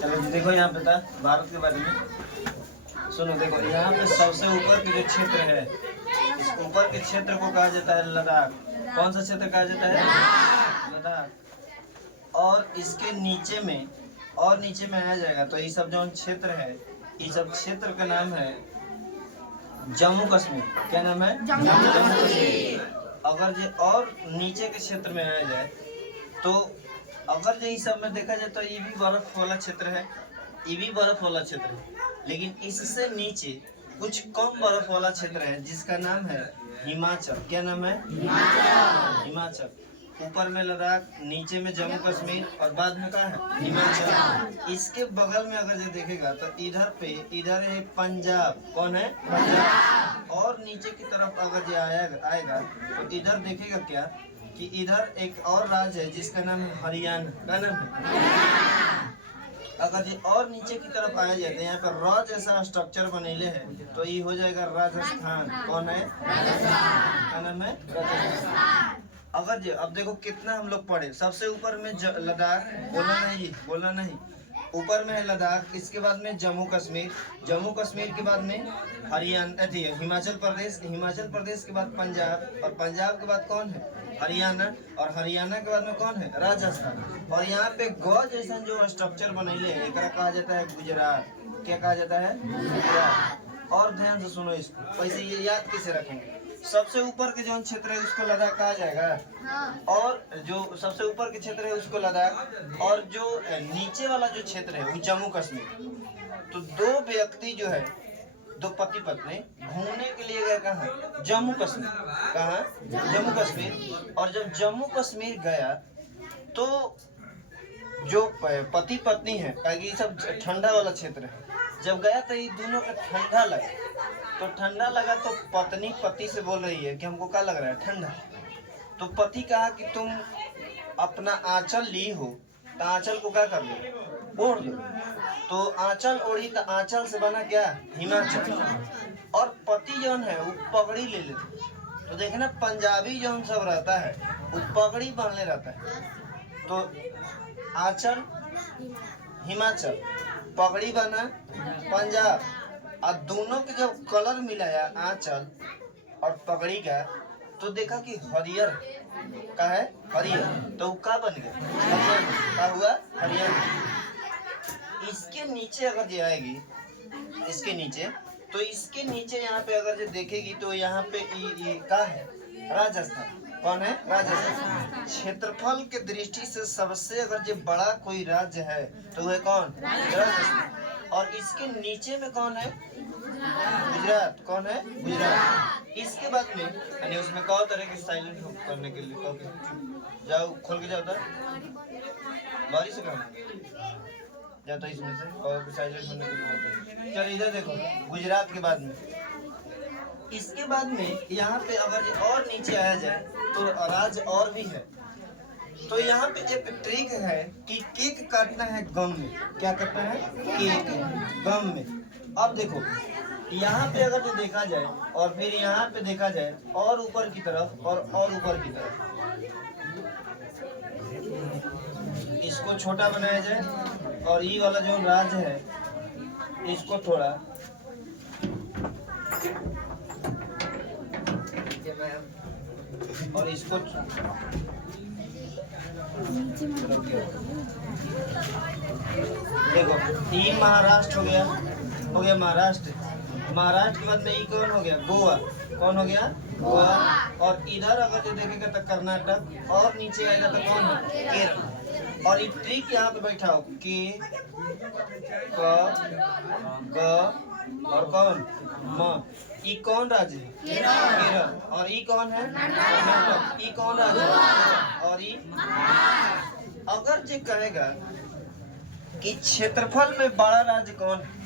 चलो जी देखो यहाँ पे था भारत के बारे में। सुनो देखो यहाँ पे सबसे ऊपर के जो क्षेत्र है, इस ऊपर के क्षेत्र को कहा जाता है लद्दाख। कौन सा क्षेत्र कहा जाता है? लद्दाख। और इसके नीचे में और नीचे में आ जाएगा तो ये सब जो क्षेत्र है, ये सब क्षेत्र का नाम है जम्मू कश्मीर। क्या नाम है? जम्मू कश्मीर। अगर जो और नीचे के क्षेत्र में आ जाए तो अगर जो इस सब में देखा जाए तो ये भी बर्फ वाला क्षेत्र है, ये भी बर्फ वाला क्षेत्र है, लेकिन इससे नीचे कुछ कम बर्फ वाला क्षेत्र है जिसका नाम है हिमाचल। क्या नाम है? हिमाचल। ऊपर में लद्दाख, नीचे में जम्मू कश्मीर और बाद में कहाँ है? हिमाचल। इसके बगल में अगर जो देखेगा तो इधर है पंजाब। कौन है? पंजाब। और नीचे की तरफ अगर जो आएगा तो इधर देखेगा क्या कि इधर एक और राज्य है जिसका नाम है हरियाणा। क्या नाम है? अगर ये और नीचे की तरफ आया जाए तो यहाँ पर र जैसा स्ट्रक्चर बनेले है तो ये हो जाएगा राजस्थान। कौन है? राजस्थान। क्या नाम है? राजस्थान। अगर जो अब देखो कितना हम लोग पढ़े, सबसे ऊपर में लद्दाख, बोलना नहीं, ऊपर में है लद्दाख, इसके बाद में जम्मू कश्मीर, जम्मू कश्मीर के बाद में हरियाणा, हिमाचल प्रदेश, हिमाचल प्रदेश के बाद पंजाब, और पंजाब के बाद कौन है? हरियाणा, और हरियाणा के बाद में कौन है? राजस्थान। और यहाँ पे गौ जैसा जो स्ट्रक्चर बनैले है एकरा कहा जाता है गुजरात। क्या कहा जाता है? गुजरात। और ध्यान से सुनो इसको, वैसे ये याद कैसे रखेंगे? सबसे ऊपर के जो क्षेत्र है उसको लद्दाख कहा जाएगा, और जो सबसे ऊपर के क्षेत्र है उसको लद्दाख, और जो नीचे वाला जो क्षेत्र है वो जम्मू कश्मीर। तो दो व्यक्ति जो है, दो पति पत्नी घूमने के लिए गए कहाँ? जम्मू कश्मीर। कहाँ? जम्मू कश्मीर। और जब जम्मू कश्मीर गया तो जो पति पत्नी है, ये सब ठंडा वाला क्षेत्र है, जब गया तो ये दोनों को ठंडा लगा। तो ठंडा लगा तो पत्नी पति से बोल रही है कि हमको क्या लग रहा है? ठंडा। तो पति कहा कि तुम अपना आंचल ली हो तो आंचल को क्या कर लो? ओढ़ लो। तो आंचल ओढ़ी तो आंचल से बना क्या? हिमाचल। और पति जौन है वो पगड़ी ले लेते। तो देखना पंजाबी जौन सब रहता है वो पगड़ी बांधले रहता है। तो आंचल हिमाचल, पगड़ी बना पंजाब, और दोनों के जब कलर मिलाया आंचल और पगड़ी का तो देखा कि हरियर का है, हरियर। तो का बन गया? हरियर। का हुआ? हरियर। इसके नीचे अगर ये आएगी, इसके नीचे, तो इसके नीचे यहाँ पे अगर जो देखेगी तो यहाँ पे ये का है? राजस्थान। कौन है? राजस्थान। क्षेत्रफल के दृष्टि से सबसे अगर जो बड़ा कोई राज्य है तो वह कौन? राजस्थान। और इसके नीचे में कौन है? गुजरात। कौन है? गुजरात। इसके बाद में यानी उसमें कौ तरह के साइलेंट करने के लिए जाओ, खोल के जाओ तो बारिश से काम जाता है, इसमें से साइलेंट होने के लिए। चलो इधर देखो, गुजरात के बाद में, इसके बाद में यहाँ पे अगर और नीचे आया जाए तो राज्य और भी है। तो यहाँ पे एक ट्रिक है कि केक काटना है गम में। क्या करना है? केक गम में। अब देखो यहाँ पे अगर जो देखा जाए और फिर यहाँ पे देखा जाए और ऊपर की तरफ और ऊपर की तरफ, इसको छोटा बनाया जाए और ये वाला जो राज्य है इसको थोड़ा और इसको देखो, ये महाराष्ट्र हो गया महाराष्ट्र। महाराष्ट्र के बाद में ये कौन हो गया? गोवा। कौन हो गया? गोवा। और इधर अगर जो देखेगा तो कर्नाटक, और नीचे आएगा तो कौन है? केरल। और ये ट्रिक यहाँ पे बैठा हो के ग और कौन? म। ये कौन राज्य है? केरल। और ये कौन है? कर्नाटक। ये कौन राज्य है? और ये अगर जो कहेगा कि क्षेत्रफल में बड़ा राज्य कौन है?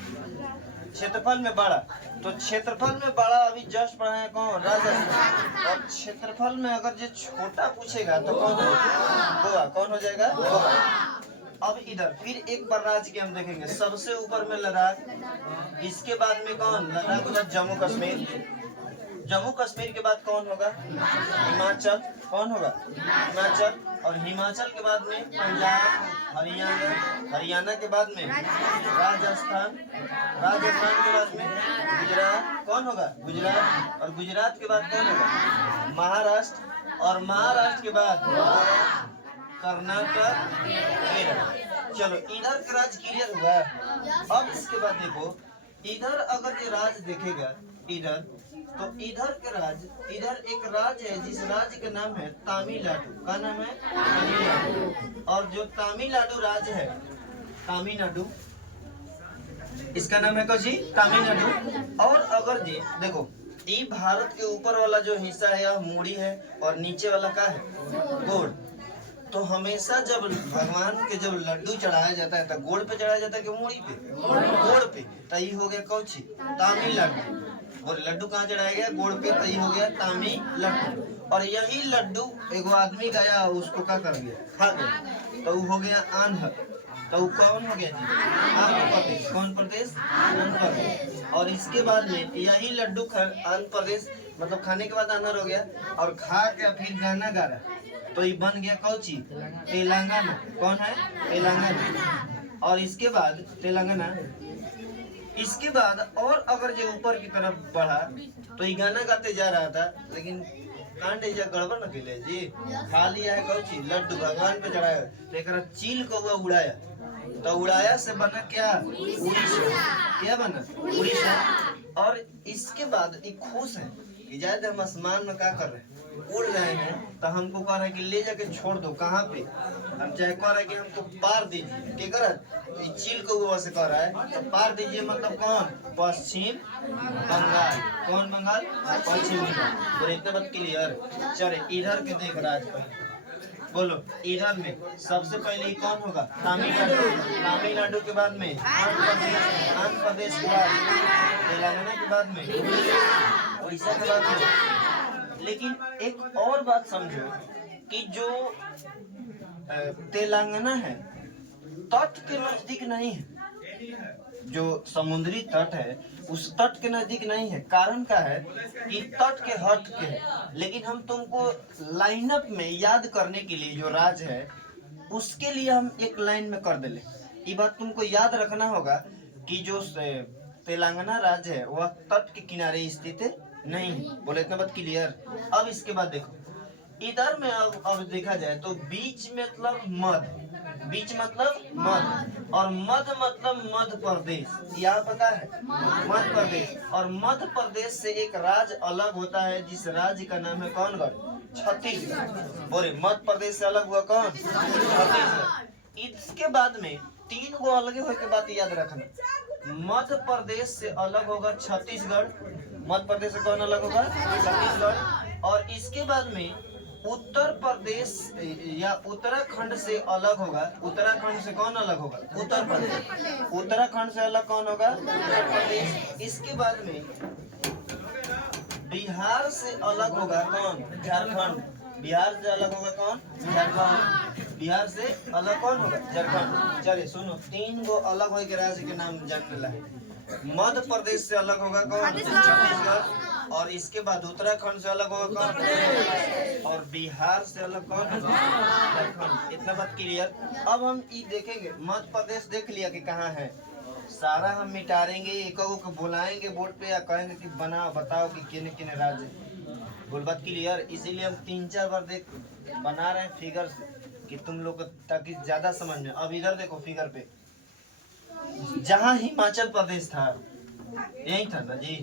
क्षेत्रफल में बड़ा, तो क्षेत्रफल में बड़ा अभी जस्ट पढ़ा है कौन? राजस्थान। और क्षेत्रफल में अगर जो छोटा पूछेगा तो कौन हो? गोवा। कौन हो जाएगा? गोवा। अब इधर फिर एक बार राज्य के हम देखेंगे, सबसे ऊपर में लद्दाख, इसके बाद में कौन? लद्दाख, उधर जम्मू कश्मीर, जम्मू कश्मीर के बाद कौन होगा? हिमाचल। कौन होगा? हिमाचल। और हिमाचल के बाद में पंजाब, हरियाणा, हरियाणा के बाद में राजस्थान, राजस्थान के बाद में गुजरात। कौन होगा? गुजरात। और गुजरात के बाद कौन होगा? महाराष्ट्र। और महाराष्ट्र के बाद कर्नाटक, केरल। चलो इधर का राज्य क्लियर हुआ। अब इसके बाद देखो, इधर अगर ये राज्य देखेगा इधर, तो इधर के राज्य, इधर एक राज्य है जिस राज्य का नाम है तमिलनाडु। का नाम है? तमिलनाडु। और जो तमिलनाडु राज्य है, तमिलनाडु, इसका नाम है कौन? तमिलनाडु। और अगर जी देखो, ये भारत के ऊपर वाला जो हिस्सा है यह मूड़ी है, और नीचे वाला क्या है? गोड़। तो हमेशा जब भगवान के जब लड्डू चढ़ाया जाता है तो गोड़ पे चढ़ाया जाता है कि मूड़ी पे? गोड़ पे। तो ये हो गया कौची? तमिलनाडु। और लड्डू कहाँ चढ़ाया गया? गोड़ पे। तो ये हो गया तमिलनाडु। और यही लड्डू एगो आदमी गया, उसको क्या कर दिया? खा गया। तो वो हो गया आंध्र। तो वो कौन हो गया जी? आंध्र प्रदेश। कौन प्रदेश? आंध्र प्रदेश। और इसके बाद में यही लड्डू आंध्र प्रदेश मतलब खाने के बाद आंध्र हो गया, और खा के फिर गाना गा रहा, तो ये बन गया कौची? तेलंगाना। कौन है? तेलंगाना। और इसके बाद तेलंगाना, इसके बाद और अगर जो ऊपर की तरफ बढ़ा तो ये गाना गाते जा रहा था, लेकिन कांड ऐसा गड़बड़ न कैले जी। खा लिया है कौची? लड्डू भगवान पे चढ़ाया, तो एक चील को हुआ उड़ाया, तो उड़ाया से बना क्या? उड़ीसा। क्या बना? उड़ीसा। और इसके बाद ये खुश है कि जाए हम आसमान में क्या कर रहे हैं? उड़ रहे हैं। तो हमको कह रहे हैं कि ले जाके छोड़ दो। कहाँ पे? हम चाहे कह रहे हैं कि हमको पार दीजिए। क्या कर? चील को वो से कह रहा है, तो पार दीजिए मतलब कौन? पश्चिम बंगाल। कौन? बंगाल। पश्चिम बंगाल। तो इतना बात क्लियर। चले इधर के देख राज पहले बोलो, इधर में सबसे पहले ही कौन होगा? तमिलनाडु। तमिलनाडु के बाद में आंध्र प्रदेश, आंध्र प्रदेश के बाद तेलंगाना के बाद में उड़ीसा के बाद में। लेकिन एक और बात समझो कि जो तेलंगाना है तट के नजदीक नहीं है, जो समुद्री तट है उस तट के नजदीक नहीं है। कारण क्या है कि तट के हट के है। लेकिन हम तुमको लाइनअप में याद करने के लिए जो राज्य है उसके लिए हम एक लाइन में कर देले। ये बात तुमको याद रखना होगा कि जो तेलंगाना राज्य है वह तट के किनारे स्थित नहीं है। बोले इतना बात क्लियर। अब इसके बाद देखो, इधर में अब देखा जाए तो बीच मतलब मध्य, बीच मतलब मध्य, और मध्य मतलब मध्य प्रदेश। यह पता है? मध्य प्रदेश। और मध्य प्रदेश से एक राज्य अलग होता है जिस राज्य का नाम है कौन? गढ़ छत्तीसगढ़। बोले मध्य प्रदेश से अलग हुआ कौन? छत्तीसगढ़। इसके बाद में तीन गो अलग होने के बात याद रखना। मध्य प्रदेश से अलग होगा छत्तीसगढ़। मध्य प्रदेश से कौन अलग होगा? छत्तीसगढ़। और इसके बाद में उत्तर प्रदेश या उत्तराखंड से अलग होगा। उत्तराखंड से कौन अलग होगा? उत्तर प्रदेश। उत्तराखंड से अलग कौन होगा? उत्तर प्रदेश। इसके बाद में बिहार से अलग होगा कौन? झारखंड। बिहार से अलग होगा कौन? झारखंड। बिहार से अलग कौन होगा? झारखंड। चलिए सुनो, तीन गो अलग हो के राज्य के नाम जानने लगे। मध्य प्रदेश से अलग होगा कौन? छत्तीसगढ़। और इसके बाद उत्तराखंड से अलग होगा कौन? और बिहार से अलग कौन? झारखंड। इतना बात क्लियर। अब हम ये देखेंगे, मध्य प्रदेश देख लिया कि कहाँ है, सारा हम मिटारेंगे, एक को बुलाएंगे बोर्ड पे या कहेंगे कि बनाओ बताओ कि किन किन राज्य। बोल बात क्लियर। इसीलिए हम 3-4 बार देख बना रहे हैं फिगर कि तुम लोग ताकि ज्यादा समझ में। अब इधर देखो फिगर पे, जहाँ हिमाचल प्रदेश था यही था ना जी।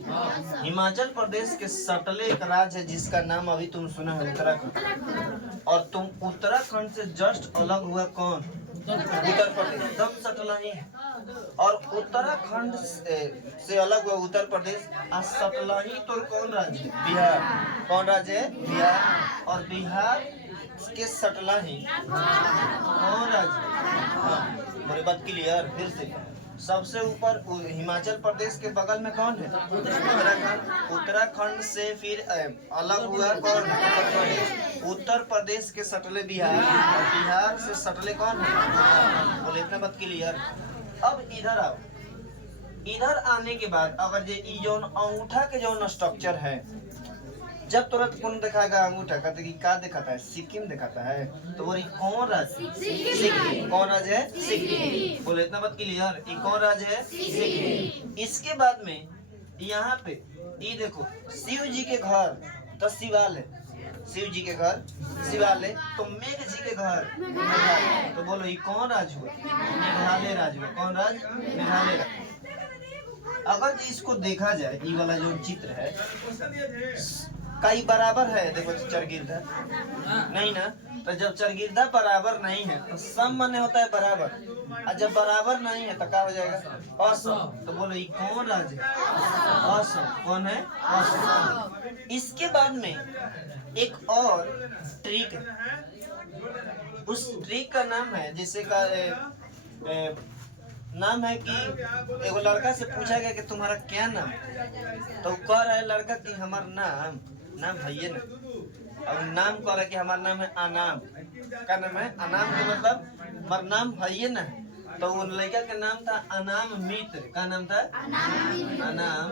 हिमाचल प्रदेश के सटले एक राज्य है जिसका नाम अभी तुम सुना है उत्तराखंड। और तुम उत्तराखंड से जस्ट अलग हुआ कौन? उत्तर प्रदेश। तब सटला ही है। और उत्तराखंड से अलग हुआ उत्तर प्रदेश। और सटला ही तो कौन राज्य है? बिहार। कौन राज्य है? बिहार। और बिहार के सटला ही कौन राज्य? मेरी बात क्लियर। फिर से सबसे ऊपर हिमाचल प्रदेश के बगल में कौन है? उत्तराखंड। उत्तराखंड से फिर अलग हुआ कौन? उत्तर प्रदेश। उत्तर प्रदेश के सटले बिहार, और बिहार से सटले कौन है? बोले इतना बात क्लियर। अब इधर आओ। इधर आने के बाद अगर ये जो अंगूठा के जो स्ट्रक्चर है जब तुरंत कौन दिखाएगा अंगूठा, कहते कि क्या दिखाता है, सिक्किम दिखाता है, तो बोले कौन राज्य, सिक्किम। कौन राज्य है, सिक्किम। बोले इतना बात क्लियर, ये कौन राज्य है, सिक्किम। इसके बाद में यहाँ पे ये देखो शिव जी के घर तो शिवालय, शिव जी के घर शिवालय, तो मेघ जी के घर मेघालय। तो बोलो ये कौन राज्य हुआ, मेघालय राज्य हुआ। कौन राज्य, मेघालय राज्य। अगर इसको देखा जाए, ये वाला जो चित्र है कई बराबर है, देखो चरगिर्दा नहीं ना, तो जब चरगिर्दा बराबर नहीं है तो सम माने होता है बराबर, और जब बराबर नहीं है तो क्या हो जाएगा, असम। तो बोलो ये कौन राज्य है, असम। कौन है, असम। इसके बाद में एक और ट्रिक है, उस ट्रिक का नाम है, जिसे का नाम है कि एक लड़का से पूछा गया कि तुम्हारा क्या नाम, तो कह रहा है लड़का कि हमारा नाम है ये ना, अब नाम कह रहा है कि हमारा नाम है अनाम। क्या नाम है, अनाम के मतलब हमारा नाम है ये ना, तो वो लड़का का नाम था अनाम मित्र। का नाम था, अनाम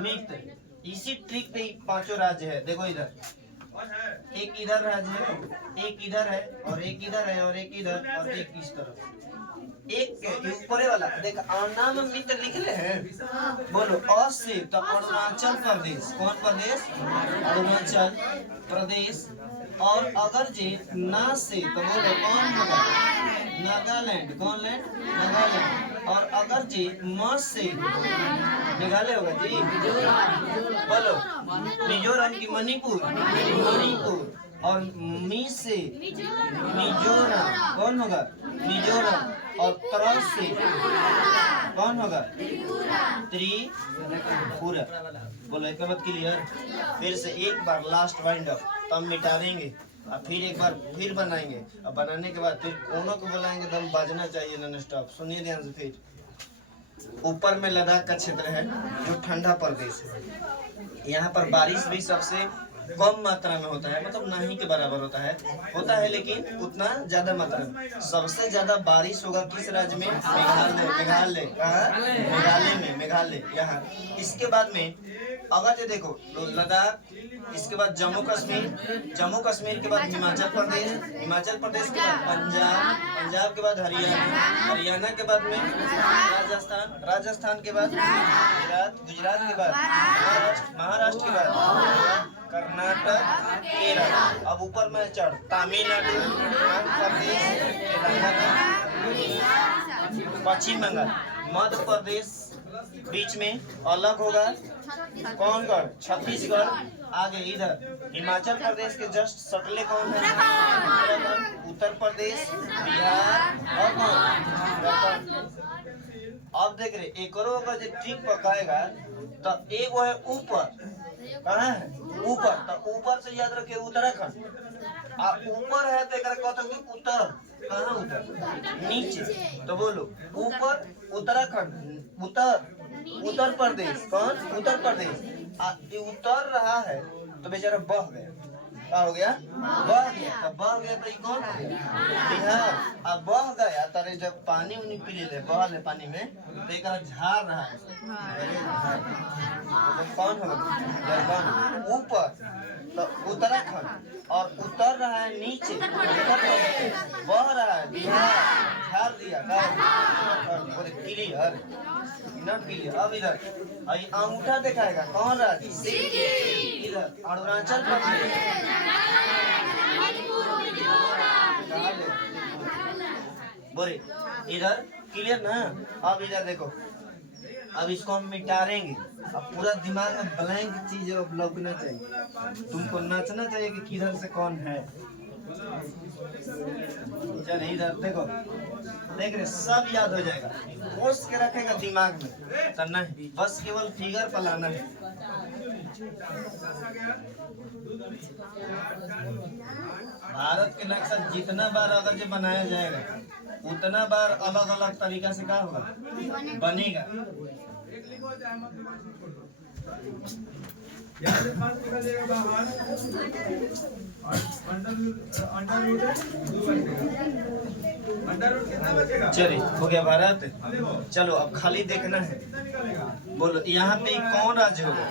मित्र। इसी ट्रिक पे पांचों राज्य है, देखो इधर एक इधर राज्य है, एक इधर है, और एक इधर है, और एक इधर, और एक इस तरफ। एक ऊपरे वाला देख अनाम मित्र लिख ले हैं, बोलो अ से तो अरुणाचल प्रदेश। कौन प्रदेश, अरुणाचल प्रदेश। और अगर जे ना से तो बोलो कौन होगा, नागालैंड। कौन लैंड, नागालैंड। और अगर जी म से मेघालय होगा जी, बोलो मिजोरम की मणिपुर, मणिपुर। और मी से मिजोरम। कौन होगा, मिजोरम। और त्र से कौन होगा, त्रिपुरा। बोलो एक बात क्लियर। फिर से एक बार लास्ट वाइंड अप, तब मिटा देंगे और फिर एक बार फिर बनाएंगे, और बनाने के बाद फिर कोनों को बुलाएंगे, दम बाजना चाहिए नॉन स्टॉप। सुनिए ध्यान से। फिर ऊपर में लद्दाख का क्षेत्र है जो ठंडा प्रदेश है, यहाँ पर बारिश भी सबसे कम मात्रा में होता है, मतलब नहीं के बराबर होता है लेकिन उतना ज्यादा मात्रा में। सबसे ज्यादा बारिश होगा किस राज्य में, मेघालय। मेघालय कहाँ, मेघालय में, मेघालय यहाँ। इसके बाद में अगर ये देखो तो लद्दाख, इसके बाद जम्मू कश्मीर, जम्मू कश्मीर के बाद हिमाचल प्रदेश, हिमाचल प्रदेश के बाद पंजाब, पंजाब के बाद हरियाणा, हरियाणा के बाद में राजस्थान, राजस्थान के बाद गुजरात, गुजरात के बाद महाराष्ट्र, महाराष्ट्र के बाद कर्नाटक, केरल। अब ऊपर में चढ़ तमिलनाडु, आंध्र प्रदेश, तेलंगाना, पश्चिम बंगाल, मध्य प्रदेश बीच में अलग होगा, कौन गढ़, छत्तीसगढ़। आगे इधर हिमाचल प्रदेश के जस्ट सटले कौन है, उत्तर प्रदेश, बिहार और कौन। अब देख रहे एक अगर जो ट्रिक पकाएगा तो एक वो है ऊपर, कहाँ है ऊपर, तो ऊपर से याद रखिए उत्तराखंड। ऊपर है तो कहते हैं उत्तर, कहाँ उत्तर, नीचे। तो बोलो ऊपर उत्तराखंड, उत्तर प्रदेश। कौन, उत्तर प्रदेश। ये उतर रहा है तो बेचारा बह गया, क्या हो गया, बह गया। तो बह गया तो ये कौन हो गया, बिहार। अब बह गया तारे जब पानी उनी पी ले बहल है पानी में, तो एक झाड़ रहा है, तो कौन होगा, ऊपर तो उत्तराखंड। और उतर रहा है नीचे, बह रहा है बिहार, झाड़ दिया। Clear, not clear. अब इधर अंगूठा दिखाएगा कौन राज्य, इधर अरुणाचल प्रदेश, बोले इधर क्लियर ना। अब इधर देखो, अब इसको हम मिटाएंगे। अब पूरा दिमाग में ब्लैंक चीज लौकना चाहिए, तुमको नचना चाहिए कि किधर से कौन है। चल इधर देखो, देख रहे सब याद हो जाएगा, कोर्स के रखेगा दिमाग में तो नहीं, बस केवल फिगर पलाना है। भारत के नक्शा जितना बार अगर जो बनाया जाएगा उतना बार अलग अलग तरीका से क्या होगा, बनेगा। यहाँ से 5 निकल जाएगा बाहर, चलिए हो गया भारत। चलो अब खाली देखना है, बोलो यहाँ पे कौन राज्य होगा,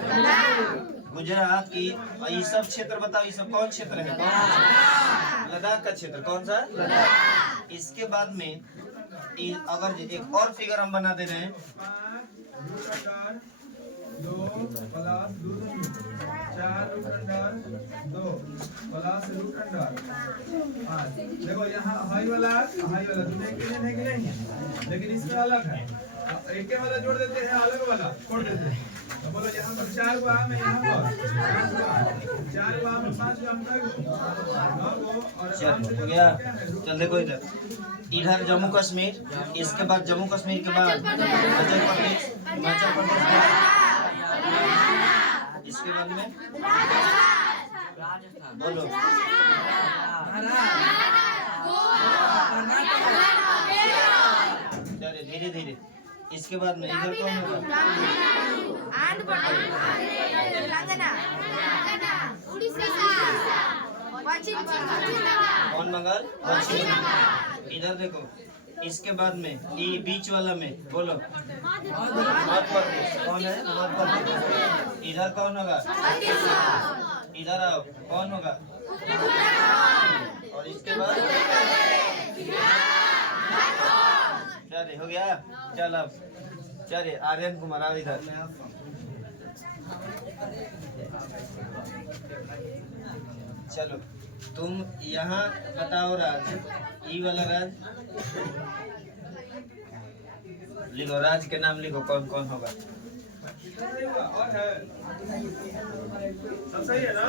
गुजरात की, ये सब क्षेत्र बताओ, ये सब कौन क्षेत्र है? लद्दाख का क्षेत्र। कौन सा? इसके बाद में अगर एक और फिगर हम बना दे रहे हैं, 2 प्लस 4 2 प्लस देखो यहाँ हाई वाला तुम्हें क्लियर है कि नहीं है, लेकिन इसमें अलग है। एक वाला जोड़ देते हैं, अलग वाला छोड़ देते हैं। तो बोलो यहाँ पर 4 को आम है, यहाँ पर 4 को आम, 5 को आम, 9 को और आम से हो गया। चल देखो इधर जम्मू कश्मीर, इसके बाद जम्मू कश्मीर के बाद हिमाचल प्रदेश, हिमाचल प्रदेश के बाद इसके बाद में बोलो चलिए धीरे धीरे। इसके बाद में इधर कौन होगा? कौन बंगाल? इधर देखो, इसके बाद में ये बीच वाला में बोलो मध्य प्रदेश। कौन है? मध्य प्रदेश। इधर कौन होगा? इधर आओ, कौन होगा? और इसके बाद चलिए हो गया। चल अब चलिए आर्यन कुमार आओ इधर। चलो तुम यहाँ बताओ राज, ई वाला राज लिखो, राज के नाम लिखो, कौन कौन होगा? सब सही है ना?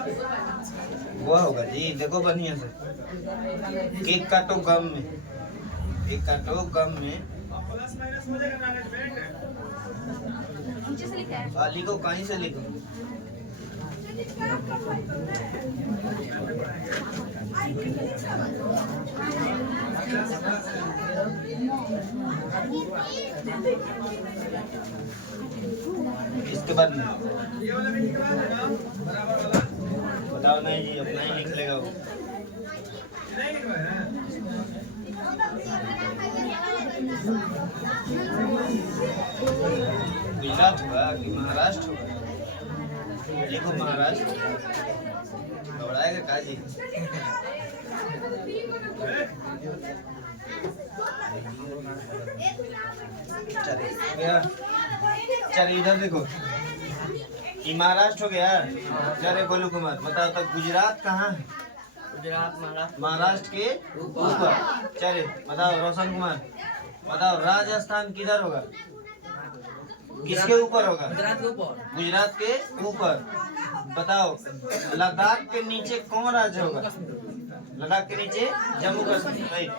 वो होगा जी, देखो बढ़िया से। केक काटो गम में, केक काटो गम में। प्लस माइनस हो जाएगा मैनेजमेंट। लिखो, कहीं से लिखो। इसके बाद ये वाला भी लिखवा देना, बराबर वाला। बताओ। नहीं जी, अपना ही लिख लेगा वो। नहीं लिखवाया है। गुजरात होगा कि महाराष्ट्र होगा? लिखो महाराष्ट्र। घबराएगा काजी। चलिए इधर देखो, ये महाराष्ट्र हो गया। चले गोलू कुमार बताओ तो गुजरात कहाँ है? गुजरात महाराष्ट्र के ऊपर। चलिए बताओ रोशन कुमार, बताओ राजस्थान किधर होगा? किसके ऊपर होगा? गुजरात के ऊपर। गुजरात के ऊपर। बताओ लद्दाख के नीचे कौन राज्य होगा? लद्दाख के नीचे जम्मू कश्मीर। राइट।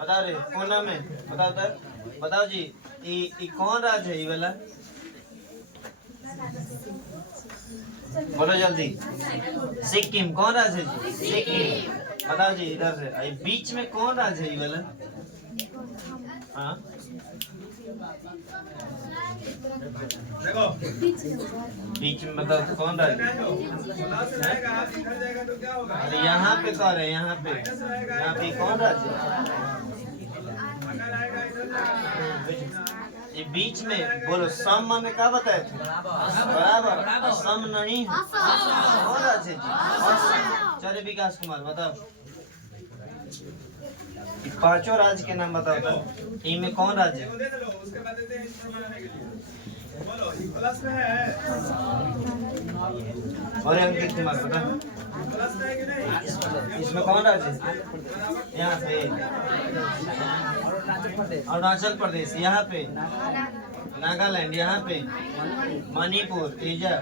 बताओ रे कोना में, बताओ तक, बताओ जी ये कौन राज्य है? ये वाला बोलो जल्दी। सिक्किम। कौन राज्य है जी? सिक्किम। बताओ जी इधर से, ये बीच में कौन राज्य है? ये वाला हाँ देखो बीच में मतलब कौन राज्य? प्लस रहेगा, इधर जाएगा तो क्या होगा? अरे यहाँ पे कह रहे हैं, यहाँ पे कौन राज्य है? अगर आएगा इधर जाएगा। ये बीच में बोलो सम में क्या बताए थे? बराबर। सम नहीं है। कौन राज्य जी? चले विकास कुमार बताओ, ये पांचों राज्य के नाम बताओ तो इनमें कौन राज्य है? दे दो, उसके बाद देते हैं इसमें बनाने के लिए। बोलो ये प्लस में है। और अंकित कुमार बताओ प्लस में है कि नहीं? इसमें कौन राज्य है? यहाँ पे अरुणाचल प्रदेश, यहाँ पे नागालैंड, यहाँ पे मणिपुर, एजा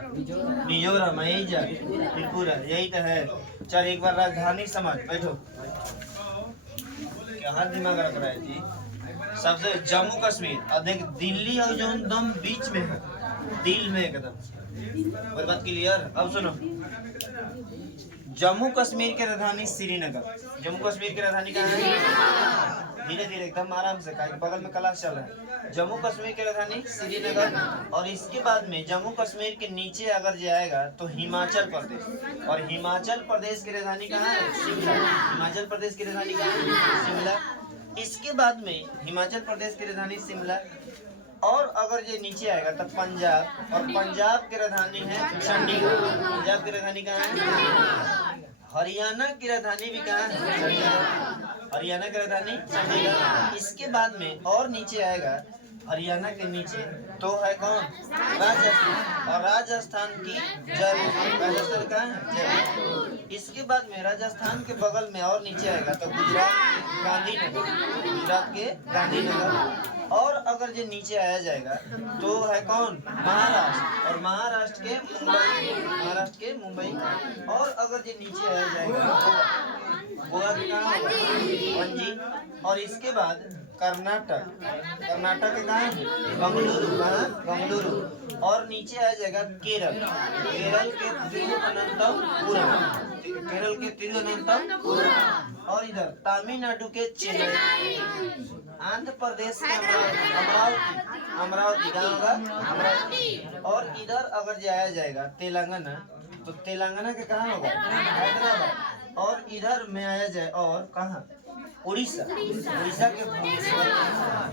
मिजोरम, एजा त्रिपुरा, यही तो है। चल एक बार राजधानी समझ बैठो। क्या हाथ दिमाग रख रहा है जी? सबसे जम्मू कश्मीर, और देख दिल्ली और जो एकदम बीच में है, दिल में एकदम। और बात क्लियर? अब सुनो, जम्मू कश्मीर की राजधानी श्रीनगर। जम्मू कश्मीर की राजधानी कहाँ है? धीरे धीरे एकदम आराम से, बगल में क्लास चल रहा है। जम्मू कश्मीर की राजधानी श्रीनगर। और इसके बाद में जम्मू कश्मीर के नीचे अगर जाएगा तो हिमाचल प्रदेश, और हिमाचल प्रदेश की राजधानी कहाँ है? शिमला। हिमाचल प्रदेश की राजधानी कहाँ है? शिमला। इसके बाद में हिमाचल प्रदेश की राजधानी शिमला, और अगर ये नीचे आएगा तो पंजाब, और पंजाब की राजधानी है चंडीगढ़। पंजाब की राजधानी कहाँ है? हरियाणा की राजधानी भी कहाँ है? चंडीगढ़। हरियाणा की राजधानी चंडीगढ़। इसके बाद में और नीचे आएगा, हरियाणा के नीचे तो है कौन? राजस्थान। और राजस्थान की जयपुर। राजस्थान कहाँ है? जयपुर। इसके बाद में राजस्थान के बगल में और नीचे आएगा तो गुजरात के गांधीनगर। गुजरात के गांधीनगर। और अगर ये नीचे आया जाएगा तो है कौन? महाराष्ट्र। और महाराष्ट्र के मुंबई। महाराष्ट्र के मुंबई। और अगर ये नीचे आया जाएगा तो गोवा के कहाँ? पणजी। और इसके बाद कर्नाटक। कर्नाटक के कहाँ? बेंगलुरु। कहाँ? बेंगलुरु। और नीचे आ जाएगा केरल। केरल के तिरुवनंतपुरम। केरल के तिरुवनंतपुरम। और इधर तमिलनाडु के चेन्नई। आंध्र प्रदेश के अमरावती। अमरावती कहाँ होगा? अमरावती। और इधर अगर जाया जाएगा तेलंगाना तो तेलंगाना के कहाँ होगा? हैदराबाद। और इधर में आया जाए और कहाँ? उड़ीसा। उड़ीसा के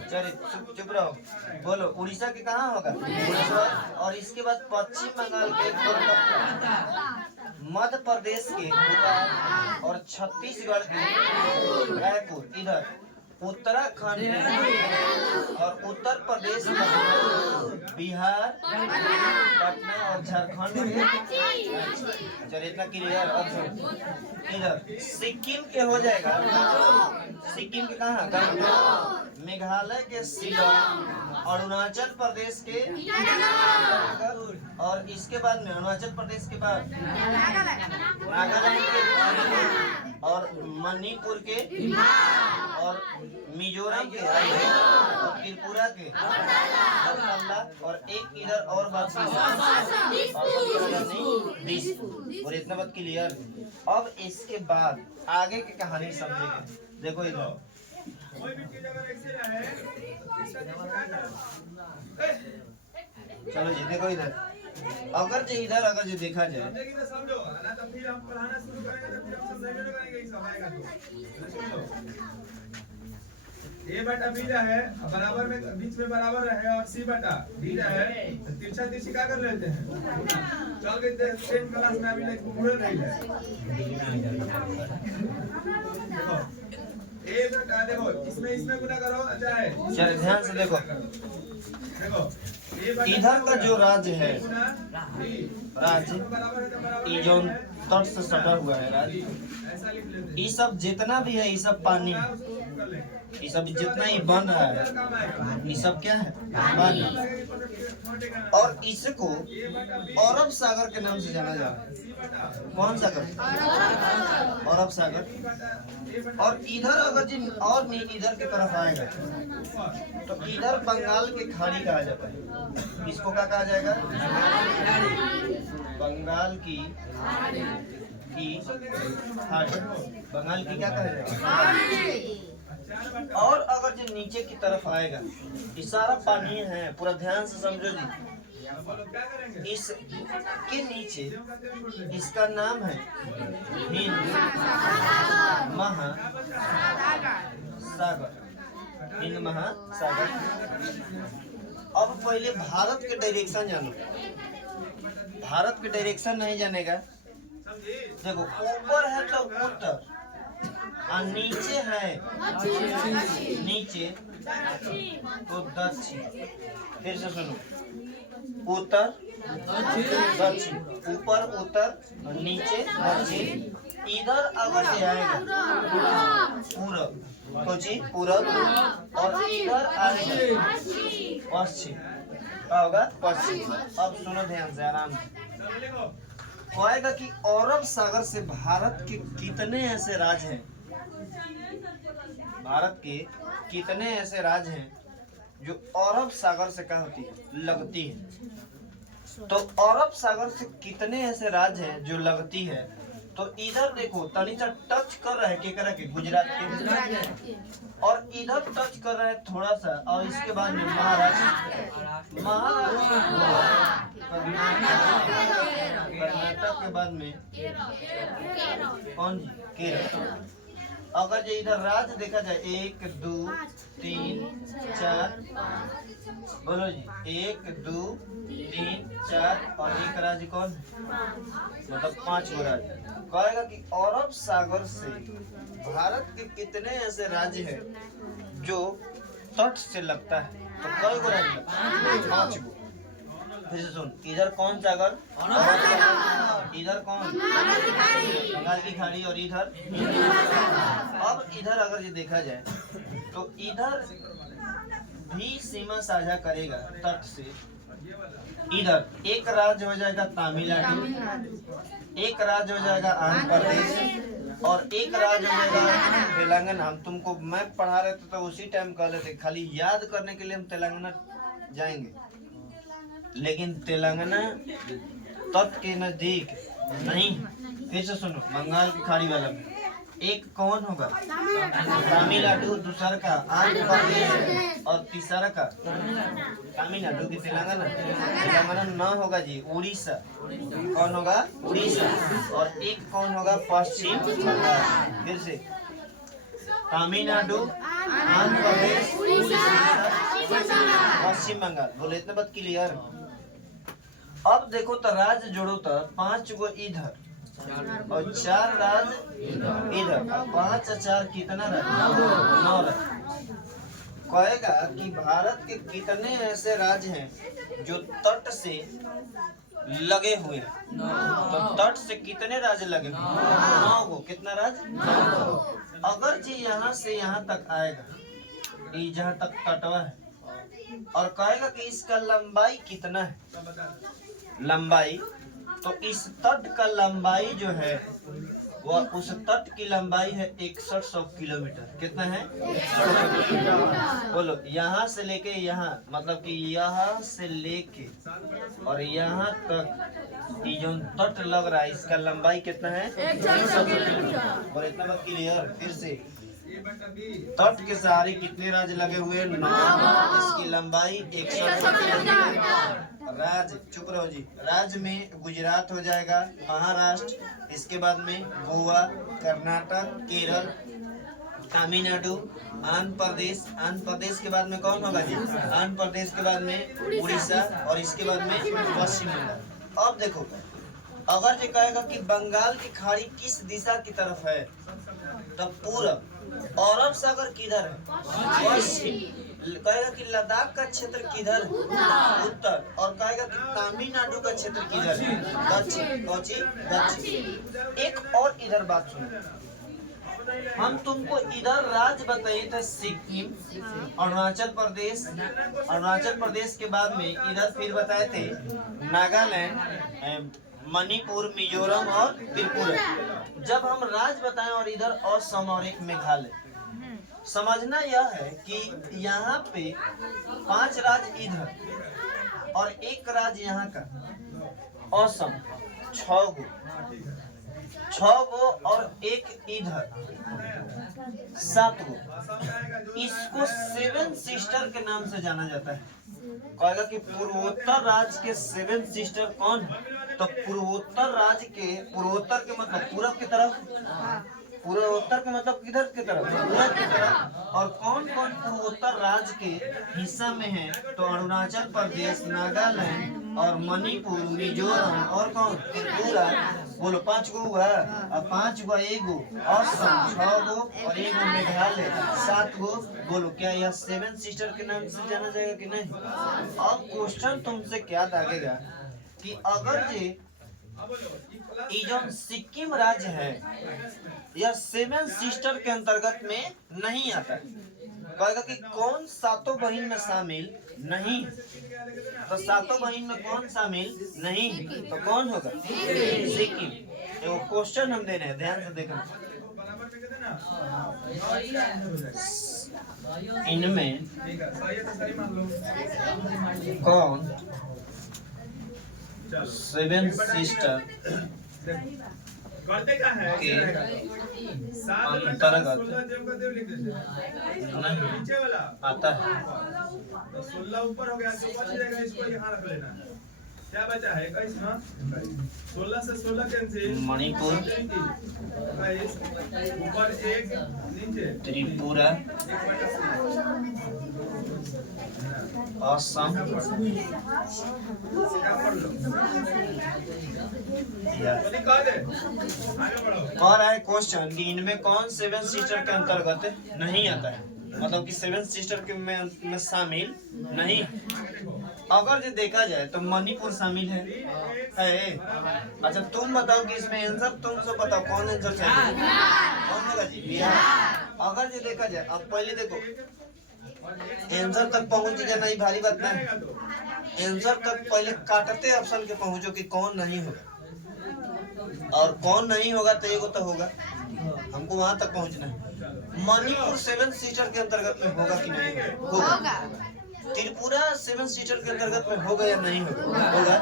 चलिए चुप रहो, बोलो उड़ीसा के कहाँ होगा? उड़ीसा। और इसके बाद पश्चिम बंगाल के कोलकाता। मध्य प्रदेश के भोपाल। और छत्तीसगढ़ के रायपुर। इधर उत्तराखंड और उत्तर प्रदेश, बिहार, पटना और झारखंड। चलिए इतना क्लियर। अब इधर सिक्किम के हो जाएगा। सिक्किम के कहाँ? गंगटोक। मेघालय के शिलांग। अरुणाचल प्रदेश के, और इसके बाद में अरुणाचल प्रदेश के बाद नागालैंड के, और मणिपुर के, और मिजोरम के, और त्रिपुरा के, और एक इधर और बात और इतना बात क्लियर। अब इसके बाद आगे की कहानी समझेंगे। देखो इधर चलो जी, देखो इधर अगर जो इधर अगर जो देखा जाए समझो ना, तो फिर हम पढ़ाना शुरू करेंगे तो फिर हम समझाइए करेंगे ये सब आएगा तो। ए बटा बी है, बराबर में बीच में बराबर है, और सी बटा डी है, तिरछा तिरछी क्या कर लेते हैं? चल के सेम क्लास में अभी तक पूरे नहीं है। देखो ए बटा, देखो इसमें गुना करो। अच्छा है, चलिए ध्यान से देखो। देखो इधर का जो राज्य है, राज्य ये जो तट से सटा हुआ है राज्य, ये सब जितना भी है ये सब पानी है। ये सब जितना ही बन रहा है ये सब क्या है? पानी। और इसको अरब सागर के नाम से जाना जाता है। कौन सागर? अरब सागर। और इधर अगर जी और नहीं इधर की तरफ आएगा तो इधर बंगाल की खाड़ी कहा जाता है। इसको क्या कहा जाएगा? बंगाल की खाड़ी। बंगाल की क्या कहा जाएगा? और अगर जो नीचे की तरफ आएगा ये सारा पानी है, पूरा ध्यान से समझो जी। इस के नीचे इसका नाम है हिंद महासागर। हिंद महासागर। अब पहले भारत के डायरेक्शन जानो। भारत के डायरेक्शन नहीं जानेगा, देखो ऊपर है तो उत्तर, और नीचे है नीचे तो दक्षिण। फिर से सुनो, उत्तर दक्षिण, ऊपर उत्तर और नीचे दक्षिण। इधर अगर से आएगा पूरब, कोची पूरब, और इधर आएगा पश्चिम। क्या होगा? पश्चिम। अब सुनो ध्यान से, आराम से। कहेगा कि अरब सागर से भारत के कितने ऐसे राज्य हैं, भारत के कितने ऐसे राज्य हैं जो अरब सागर से क्या होती है? लगती है। तो अरब सागर से कितने ऐसे राज्य हैं जो लगती है? तो इधर देखो तनी सा टच कर रहा है, के कर के गुजरात के, और इधर टच कर रहा है थोड़ा सा, और इसके बाद में महाराष्ट्र, कर्नाटक के बाद में कौन? केरल। अगर ये इधर राज्य देखा जाए 1 2 3 4, बोलो जी 1 2 3 4 और एक राज्य कौन, मतलब 5 गो राज्य। कहेगा कि अरब सागर से भारत के कितने ऐसे राज्य हैं जो तट से लगता है, तो कई गो राज्य, 5 गो। फिर से सुन, इधर कौन सागर, इधर कौन, बंगाल की खाड़ी, और इधर। अब इधर अगर ये देखा जाए तो इधर भी सीमा साझा करेगा तट से। इधर एक राज्य हो जाएगा तमिलनाडु, एक राज्य हो जाएगा आंध्र प्रदेश, और एक राज्य हो जाएगा तेलंगाना। हम तुमको मैप पढ़ा रहे थे तो उसी टाइम कह रहे थे, खाली याद करने के लिए हम तेलंगाना जाएंगे, लेकिन तेलंगाना तट के नजदीक नहीं। फिर से सुनो, बंगाल की खाड़ी वाला में एक कौन होगा, तमिलनाडु, दूसरा का आंध्र प्रदेश, और तीसरा का तमिलनाडु की तेलंगाना, तेलंगाना ना होगा जी, उड़ीसा। कौन होगा, उड़ीसा। और एक कौन होगा, पश्चिम बंगाल। फिर से तमिलनाडु, आंध्र प्रदेश, उड़ीसा, पश्चिम बंगाल। बोले इतना बात क्लियर। अब देखो तो राज्य जोड़ो तो 5 गो इधर और 4 राज्य इधर, 5 और 4 कितना राज्य, 9 राज्य। कहेगा कि भारत के कितने ऐसे राज्य हैं जो तट से लगे हुए हैं, तो तट से कितने राज्य लगे, 9 गो। कितना राज्य। अगर जी यहाँ से यहाँ तक आएगा, ये जहाँ तक तटवा है, और कहेगा कि इसका लंबाई कितना है, लंबाई, तो इस तट का लंबाई जो है वह उस तट की लंबाई है 6100 किलोमीटर। कितना है, 6100 किलोमीटर। बोलो यहाँ से लेके यहाँ, मतलब कि यहाँ से लेके और यहाँ तक ये जो तट लग रहा है, इसका लंबाई कितना है, 6100 किलोमीटर। बोलो इतना बात क्लियर। फिर से तट के सहारे कितने राज्य लगे हुए हैं, 9। इसकी लंबाई 160 किलोमीटर। राज्य, चुप रहो जी। राज्य में गुजरात हो जाएगा, महाराष्ट्र, इसके बाद में गोवा, कर्नाटक, केरल, तमिलनाडु, आंध्र प्रदेश। आंध्र प्रदेश के बाद में कौन होगा जी, आंध्र प्रदेश के बाद में उड़ीसा, और इसके बाद में पश्चिम बंगाल। अब देखो, अगर जो कहेगा कि बंगाल की खाड़ी किस दिशा की तरफ है, तब पूरब। अरब सागर किधर है, पश्चिम। कहेगा कि लद्दाख का क्षेत्र किधर, उत्तर। और कहेगा कि तमिलनाडु का क्षेत्र किधर है, दक्षिण। कौची, दक्षिण। एक और इधर बात सुनो, हम तुमको इधर राज्य बताए थे सिक्किम, अरुणाचल प्रदेश, अरुणाचल प्रदेश के बाद में इधर फिर बताए थे नागालैंड, मणिपुर, मिजोरम और त्रिपुरा। जब हम राज्य बताएं और इधर असम और एक मेघालय, समझना यह है कि यहाँ पे 5 राज्य इधर और एक राज्य यहाँ का, असम 6 गो, 6 गो और एक इधर 7 गो। इसको 7 सिस्टर के नाम से जाना जाता है। कहेगा कि पूर्वोत्तर राज्य के 7 सिस्टर कौन है, तो पूर्वोत्तर राज्य के, पूर्वोत्तर के मतलब पूरब की तरफ, पूर्वोत्तर के मतलब किधर की तरफ, पूरब की तरफ। और कौन कौन पूर्वोत्तर राज्य के हिस्सा में है, तो अरुणाचल प्रदेश, नागालैंड और मणिपुर, मिजोरम और कौन, त्रिपुरा। बोलो 5 गो हुआ, और 5 गो, 1 गो असम, 6 गो और 1 गो मेघालय, 7 गो। बोलो क्या यह 7 सिस्टर के नाम से जाना जाएगा कि नहीं। अब क्वेश्चन तुमसे क्या दागेगा कि अगर ये जो सिक्किम राज्य है यह 7 सिस्टर के अंतर्गत में नहीं आता है, कहेगा कि कौन सातों बहन में शामिल नहीं, तो सातों बहन में कौन शामिल नहीं, तो कौन होगा, सिक्किम। वो क्वेश्चन हम दे रहे हैं, ध्यान से देखना। इनमें कौन 7 सिस्टर के अंतर्गत आता है, तो 16 ऊपर हो गया तो बच जाएगा, इसको यहाँ रख लेना। क्या बचा है 21 ना 16 से 16 कैंसिल मणिपुर, 22 ऊपर एक नीचे त्रिपुरा, असम, क्या पढ़ लो या तो निकाल दे आगे बढ़ो कह रहा है क्वेश्चन कि इनमें कौन सेवन सिस्टर के अंतर्गत नहीं आता है, मतलब कि सेवन सिस्टर के में शामिल नहीं। अगर जो देखा जाए तो मणिपुर शामिल है। अच्छा तुम बताओ कि इसमें आंसर तुम सब बताओ कौन आंसर चाहिए, कौन होगा जी? बिहार। अगर जो देखा जाए अब पहले देखो आंसर तक पहुंच गया, नहीं भारी बात नहीं, आंसर तक पहले काटते ऑप्शन के पहुंचो कि कौन नहीं होगा, और कौन नहीं होगा तो एगो तो होगा, हमको वहां तक पहुंचना है। मणिपुर सेवन सीटर के अंतर्गत में होगा कि नहीं होगा? त्रिपुरा सेवन सीटर के अंतर्गत में होगा या नहीं होगा?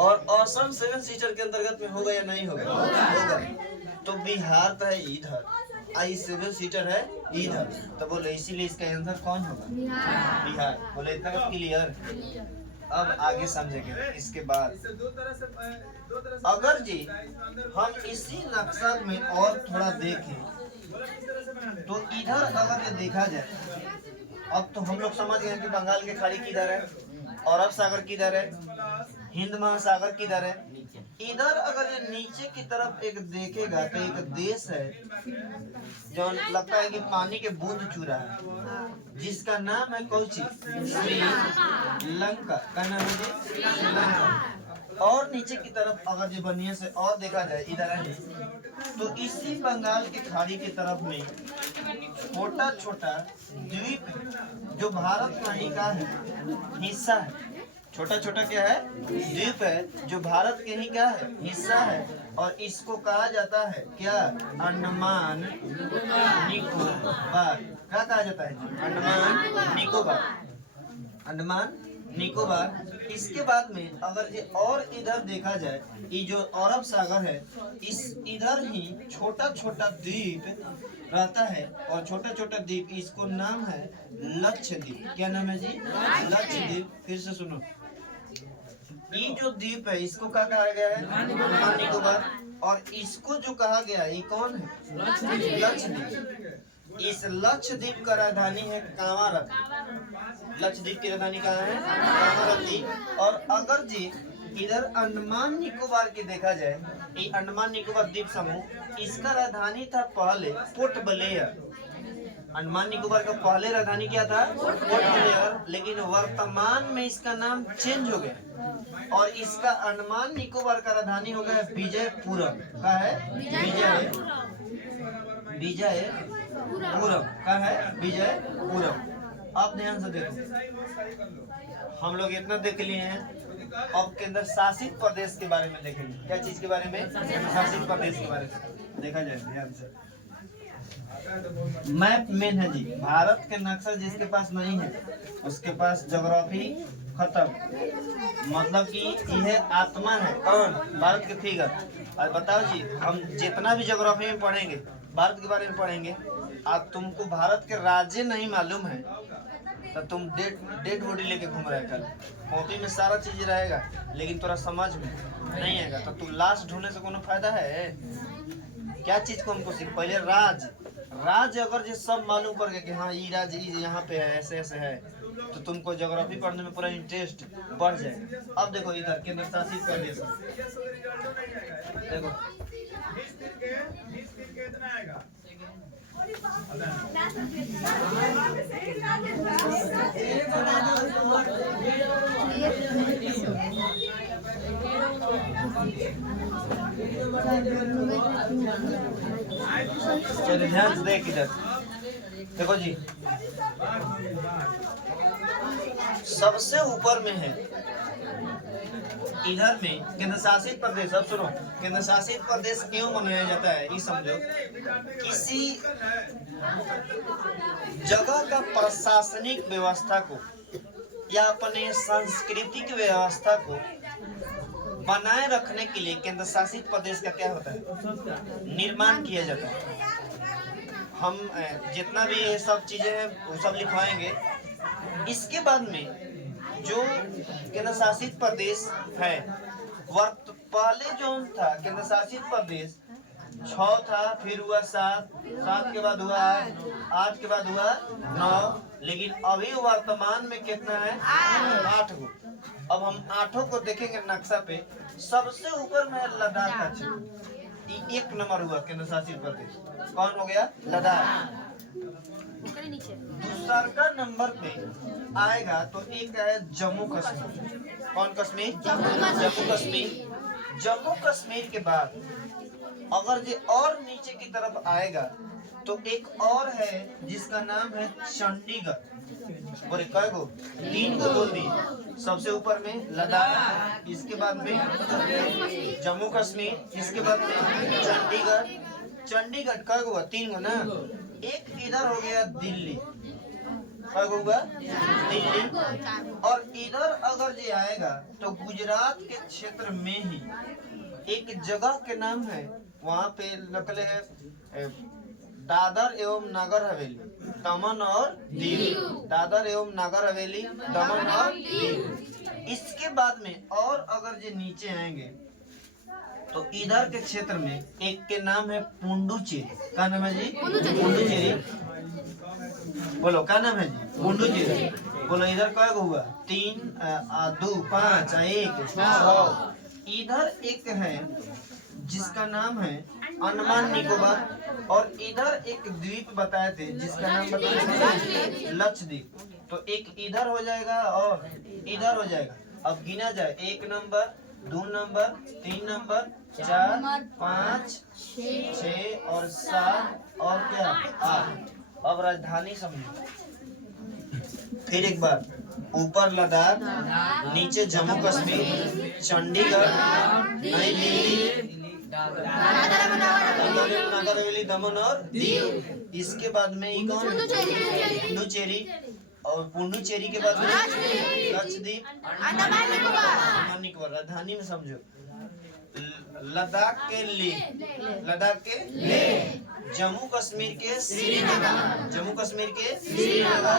और असम सेवन सीटर के अंतर्गत में होगा या नहीं होगा? तो बिहार तो है इधर, आई सेवन सीटर है इधर, तो बोले इसीलिए इसका आंसर कौन होगा? बिहार। बोले इतना क्लियर? अब आगे समझेंगे इसके बाद। दो तरह से अगर जी हम इसी नक्शा में और थोड़ा देखें तो इधर अगर ये देखा जाए, अब तो हम लोग समझ गए कि बंगाल की खाड़ी किधर है, अरब सागर किधर है, हिंद महासागर किधर है। इधर अगर ये नीचे की तरफ एक देखेगा तो एक देश है जो लगता है कि पानी के बूंद चू रहा है, जिसका नाम है कोची, श्रीलंका का नाम है जी श्रीलंका। और नीचे की तरफ अगर जो बनिए से और देखा जाए इधर है तो इसी बंगाल की खाड़ी की तरफ में छोटा छोटा द्वीप जो भारत का ही का है हिस्सा है, छोटा छोटा क्या है द्वीप है जो भारत के ही क्या है हिस्सा है, और इसको कहा जाता है क्या? अंडमान निकोबार। क्या कहा जाता है? अंडमान निकोबार, अंडमान निकोबार। इसके बाद में अगर ये और इधर देखा जाए, ये जो अरब सागर है इस इधर ही छोटा छोटा द्वीप रहता है, और छोटा छोटा द्वीप इसको नाम है लक्षद्वीप। क्या नाम है जी? लक्षद्वीप। फिर से सुनो, ये जो द्वीप है इसको क्या कहा गया है? अंडमान निकोबार। और इसको जो कहा गया है ये कौन है? लक्षद्वीप। इस लक्षद्वीप का राजधानी है कांवारत। लक्षद्वीप की राजधानी कहाँ है? कांवारत। और अगर जी इधर अंडमान निकोबार की देखा जाए, ये अंडमान निकोबार द्वीप समूह इसका राजधानी था पहले पोर्ट ब्लेयर। अंडमान निकोबार का पहले राजधानी क्या था? Port Blair. लेकिन वर्तमान में इसका नाम चेंज हो गया और इसका अंडमान निकोबार का राजधानी हो गया विजयपुरम। का है? विजयपुरम का है विजयपुरम। आप ध्यान से देखो, हम लोग इतना देख लिए हैं, अब केंद्र शासित प्रदेश के बारे में देखेंगे। क्या चीज के बारे में? केंद्र शासित प्रदेश के बारे में देखा जाए ध्यान से। मैप मेन है जी, भारत के नक्शा जिसके पास नहीं है उसके पास ज्योग्राफी खत्म, मतलब कि यह आत्मा है। कौन? भारत के फिगर। और बताओ जी, हम जितना भी ज्योग्राफी में पढ़ेंगे, भारत के बारे में पढ़ेंगे, अब तुमको भारत के राज्य नहीं मालूम है तो तुम डेड बॉडी लेके घूम रहे कल। कॉपी में सारा चीज रहेगा लेकिन थोड़ा समझ में नहीं आएगा तो तुम लास्ट ढूंढने से कोनो फायदा है? क्या चीज को हमको सीख, पहले राज अगर जो सब मालूम पड़ गया कि हाँ ये राज्य यहाँ पे है, ऐसे ऐसे है, तो तुमको ज्योग्राफी पढ़ने में पूरा इंटरेस्ट बढ़ जाए। अब देखो इधर केंद्र शासित प्रदेश देखो, चलिए ध्यान से देख इधर देखो जी, सबसे ऊपर में है इधर में केंद्र शासित प्रदेश। अब सुनो, केंद्र शासित प्रदेश क्यों मनाया जाता है ये समझो। किसी जगह का प्रशासनिक व्यवस्था को या अपने सांस्कृतिक व्यवस्था को बनाए रखने के लिए केंद्र शासित प्रदेश का क्या होता है? निर्माण किया जाता है। हम जितना भी ये सब चीजें हैं वो सब लिखवाएंगे। इसके बाद में जो केंद्र शासित प्रदेश है, पहले जो था केंद्र शासित प्रदेश 6 था, फिर हुआ 7, 7 के बाद हुआ 8, 8 के बाद हुआ 9, लेकिन अभी वर्तमान में कितना है? 8 गो। अब हम 8 को देखेंगे नक्शा पे। सबसे ऊपर में लद्दाख का क्षेत्र, 1 नंबर हुआ केंद्र शासित प्रदेश। कौन हो गया? लद्दाख। दूसरा नंबर पे आएगा तो एक है जम्मू कश्मीर। कौन कश्मीर? जम्मू कश्मीर। जम्मू कश्मीर के बाद अगर ये और नीचे की तरफ आएगा तो एक और है जिसका नाम है चंडीगढ़। बोले कै गो? 3 को बोल दिए। सबसे ऊपर में लद्दाख, इसके बाद में जम्मू कश्मीर, इसके बाद में चंडीगढ़। चंडीगढ़ कै गो? 3 गो ना। एक इधर हो गया दिल्ली, कै गो हुआ? दिल्ली। और इधर अगर ये आएगा तो गुजरात के क्षेत्र में ही एक जगह के नाम है, वहाँ पे निकले है दादर एवं नगर हवेली, दमन और दीव। दादर एवं नगर हवेली, दमन और दीव। इसके बाद में और अगर ये नीचे आएंगे तो इधर के क्षेत्र में एक के नाम है पुडुचेरी। क्या नाम है जी? पुडुचेरी। बोलो क्या नाम है जी? पुडुचेरी। बोलो इधर क्या हुआ? 3, 2, 5, 1, 6। इधर एक है जिसका नाम है अंडमान निकोबार, और इधर एक द्वीप बताए थे जिसका नाम बताए लक्षद्वीप। तो एक इधर हो जाएगा और इधर हो जाएगा। अब गिना जाए 1 नंबर, 2 नंबर, 3 नंबर, 4, 5, 6 और 7 और क्या 8। अब राजधानी समझो। फिर एक बार, ऊपर लद्दाख, नीचे जम्मू कश्मीर, चंडीगढ़, नई दिल्ली, नगर हवेली, दमन और दीव। इसके बाद में पुडुचेरी, और पुडुचेरी के बाद में लक्षद्वीप, अंडमान निकोबार। राजधानी में समझो लद्दाख के जम्मू कश्मीर के श्रीनगर, जम्मू कश्मीर के श्रीनगर।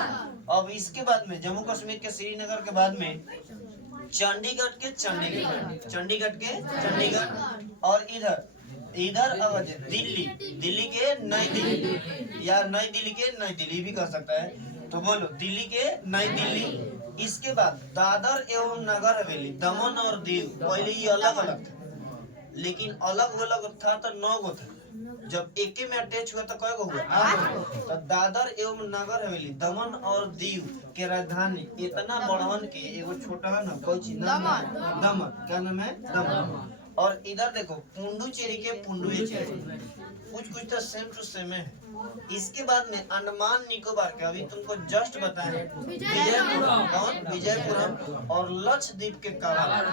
अब इसके बाद में जम्मू कश्मीर के श्रीनगर के बाद में चंडीगढ़ के चंडीगढ़, चंडीगढ़ के चंडीगढ़। और इधर अगर दिल्ली के नई दिल्ली, या नई दिल्ली के नई दिल्ली भी कर सकता है। तो बोलो दिल्ली के नई दिल्ली। इसके बाद दादर एवं नगर हवेली, दमन और दीव। पहले ये अलग अलग था, लेकिन अलग अलग था तो 9 गो था। जब एक में अटैच हुआ तो कै गो हुआ? 8। तो दादर एवं नगर हवेली, दमन और दीव के राजधानी इतना बड़वन के एगो छोटा है ना, कोई चीज दमन। क्या नाम है? दमन। और इधर देखो पुडुचेरी के पुडुचेरी, कुछ तो सेम टू सेम है। इसके बाद में अंडमान निकोबार के अभी तुमको जस्ट बताए विजयपुरम। कौन? विजयपुरम। और लक्षद्वीप के कावड़,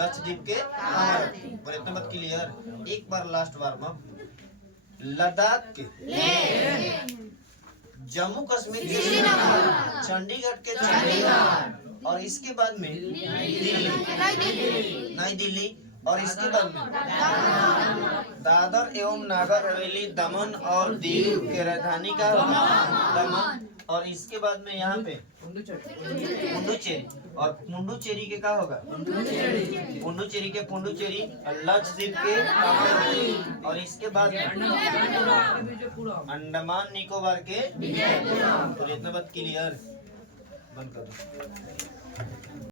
लक्षद्वीप के कावड़। बोले इतना बात क्लियर। एक बार लास्ट बार में लद्दाख के, जम्मू कश्मीर के श्रीनगर, चंडीगढ़ के चंडीगढ़, और इसके बाद में नई दिल्ली, और इसके बाद में दादर एवं नागर हवेली, दमन और दीव के राजधानी का दमन। और इसके बाद में यहाँ पे पुडुचेरी, और पुडुचेरी के क्या होगा? पुडुचेरी के पुडुचेरी, लक्षद्वीप के, और इसके बाद अंडमान निकोबार के। तो इतना बात क्लियर। बंद करो।